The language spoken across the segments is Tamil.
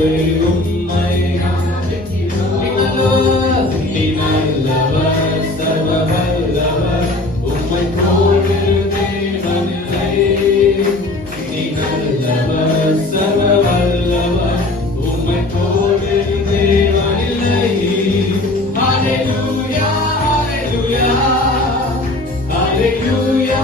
உம்மை நீ நல்லவர் சர்வ வல்லவர் உம்மை போல் தேவனில்லை நீ நல்லவர் சர்வ வல்லவர் உம்மை போல் தேவனில்லை ஹalleluya ஹalleluya ஹalleluya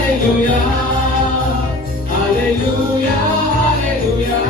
Hallelujah, hallelujah, hallelujah.